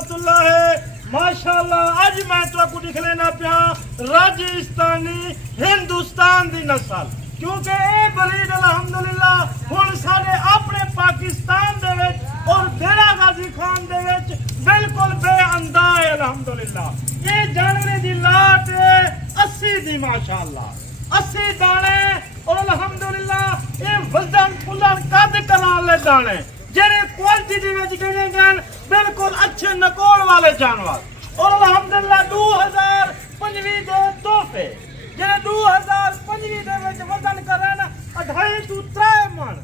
रहमतुल्लाह माशाअल्लाह। अज मैं तो दिखलेना पिया राजस्थानी हिंदुस्तान दी नस्ल, क्योंकि ये बरीड अलहमदुलिल्लाह हुण साडे अपने पाकिस्तान दे विच और डेरा गाजी खान दे विच बिल्कुल बेअंदा है अलहमदुलिल्लाह। ये जानवरे दी लाट 80 दी माशाअल्लाह 80 दाने और अलहमदुलिल्लाह ये वजन पुलन कद कनाल दाने जेरे क्वालिटी दी विच गिने गए बिल्कुल अच्छे नकोल वाले जानवर। और अलहमदुलिल्लाह 2025 दे तोहफे जेरे 2025 दे विच वजन करन 2.5 to 3 मन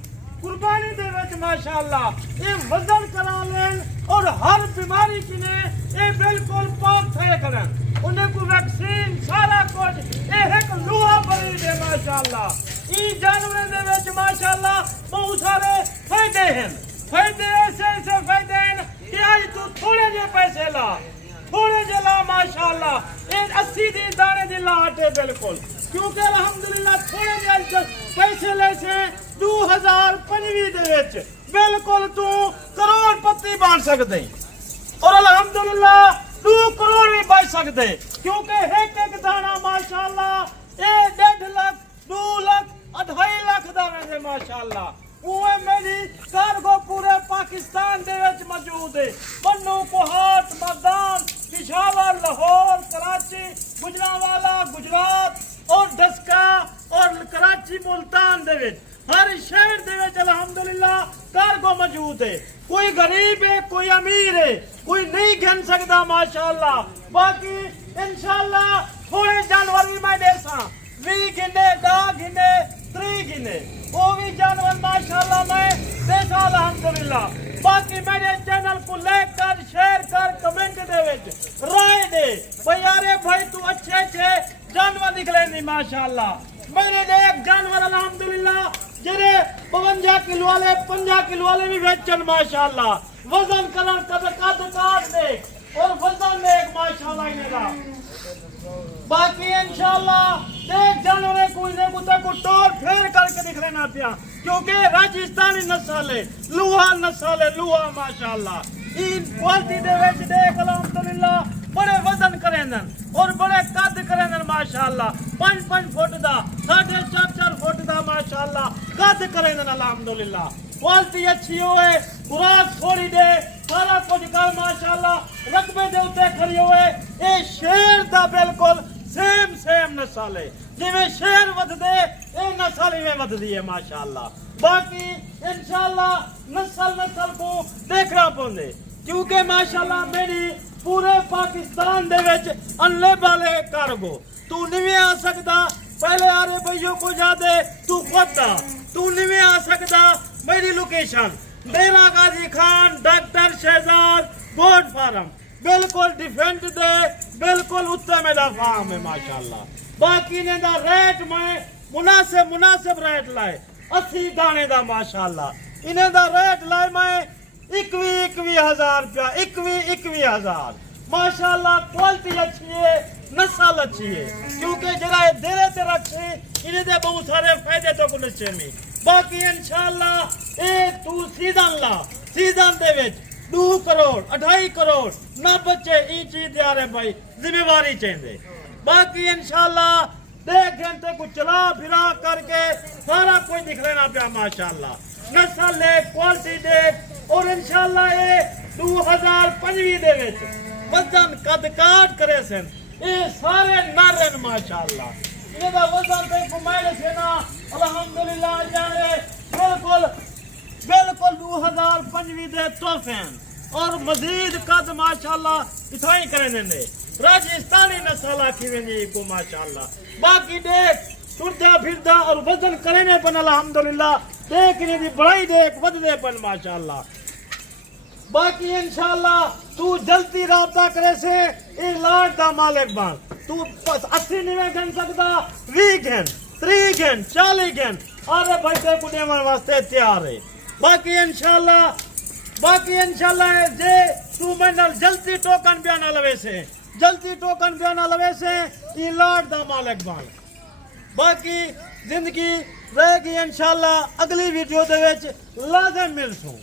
कुर्बानी दे विच माशाअल्लाह ये वजन करा लेन और हर बीमारी किने ये बिल्कुल पाक थे करन उन्हें को वैक्सीन सारा कुछ ये एक लोहा बरी दे माशाअल्लाह। ई जानवर दे विच माशाअल्लाह बहुत सारे फायदे हैं, फायदे ऐसे फायदे हैं कि आज तू थोड़े जे पैसे ला थोड़े जे ला माशाअल्लाह। ये 80 दी दाने दी लाट है बिल्कुल, क्योंकि अलहमदुलिल्लाह थोड़े जे पैसे ले से 2025 दे विच बिल्कुल तू करोड़पति बन सकदे और अलहमदुलिल्लाह 2 करोड़ भी बच सकदे, क्योंकि एक दाना माशाअल्लाह 1.5 लाख 2 लाख 2.5 लाख दाने दे माशाअल्लाह। वो मेरी कार्गो पूरे पाकिस्तान दे विच मौजूद है। बन्नू कोहाट मैदान पिशावर लाहौर कराची गुजरांवाला गुजरात और डस्का और कराची मुल्तान दे विच हर शहर दे विच अलहमदुलिल्लाह कार्गो मौजूद है। कोई गरीब है कोई अमीर है कोई नहीं गिन सकता माशाअल्लाह। बाकी इंशाअल्लाह थोड़े जानवर भी मैं देसा 20 गिने 10 गिने 3 गिने वो भी जानवर माशाअल्लाह मैं देसा अलहमदुलिल्लाह। बाकी मेरे चैनल को लाइक कर शेयर कर कमेंट दे विच राय दे भाई यारे भाई तू अच्छे जानवर निकलेंगे माशाअल्लाह। मेरे दे एक जानवर अलहमदुलिल्लाह जेरे 52 किलो वाले 50 किलो वाले भी बेचन माशाअल्लाह। वजन करन कद काट दे और वजन में एक माशाअल्लाह इनेगा। बाकी इंशाअल्लाह देख जानवर कोई ने कुत्ता को टोर फेर करके दिखलेना पिया, क्योंकि राजस्थानी नस्ल है लुहा नस्ल है लुहा माशाअल्लाह। इन क्वालिटी दे विच देख अलहमदुलिल्लाह बड़े वजन करेंदन और बड़े कद करेंदन माशाअल्लाह। 5 फुट दा 4.5 फुट दा माशाअल्लाह कद करेंदन अलहमदुलिल्लाह। क्वालिटी अच्छी होए खुराक थोड़ी दे सारा कुछ कर माशाअल्लाह रकबे दे उत्ते खड़ी होए। ये शेर दा बिल्कुल सेम नस्ल है, जिवें शेर वधदे ये नस्ल इवें वधदी है माशाअल्लाह। बाकी इंशाअल्लाह नस्ल को देखना पौंदे, क्योंकि माशाअल्लाह मेरी पूरे पाकिस्तान दे विच अल्ले वाले कार्गो तू नहीं आ सकता। पहले आरे भैयों को जा दे तू खुद आ, तू नहीं आ सकता। मेरी लोकेशन डेरा गाजी खान डॉक्टर शहजाद गोड फार्म बिल्कुल डिफेंट दे बिल्कुल उत्ते मेरा फार्म है माशाअल्लाह। बाकी ने दा रेट में मुनासिब रेट लाए 80 दाने दा माशाअल्लाह। इन्हें दा रेट लाए मैं 21 हजार रुपया 21 हजार माशाअल्लाह। क्वालिटी अच्छी है नस्ल अच्छी है, क्योंकि जरा देरे ते रखे इन्हें दे बहुत सारे फायदे तो को नशे में। बाकी इंशाअल्लाह ए तू सीजन दे विच 2 करोड़ 2.5 करोड़ ना बच्चे ई चीज तैयार है भाई, जिम्मेवारी चाहिए। बाकी इंशाअल्लाह देख घंटे को चला फिरा करके सारा कुछ दिख लेना पिया माशाअल्लाह। नस्ल ले क्वालिटी देख और इंशाअल्लाह ये 2025 दे विच वजन कद काट करे सन ये सारे नरन माशाअल्लाह। इनका वजन पे घुमाए से ना अलहमदुलिल्लाह जाने बिल्कुल 2025 दे तोहफे और मजीद कद माशाअल्लाह इथाई करे ने राजस्थानी नस्ल आखी वेंदी को माशाअल्लाह। बाकी देख टुरदा फिरदा और वजन करे पन अलहमदुलिल्लाह देख ने दी बड़ाई देख वधदे पन माशाअल्लाह। बाकी इंशाअल्लाह तू जल्दी राबता करे से ए लाट दा मालिक बन। तू 80 नहीं गन सकता 20 गन 30 गन 40 गन अरे भाई ते को देवन वास्ते तैयार है। बाकी इंशाअल्लाह जे तू मनल जल्दी टोकन बयान लवे से ई लाट दा मालिक बन। बाकी जिंदगी रहेगी इंशाअल्लाह अगली वीडियो दे विच लाज़िम मिलसूं।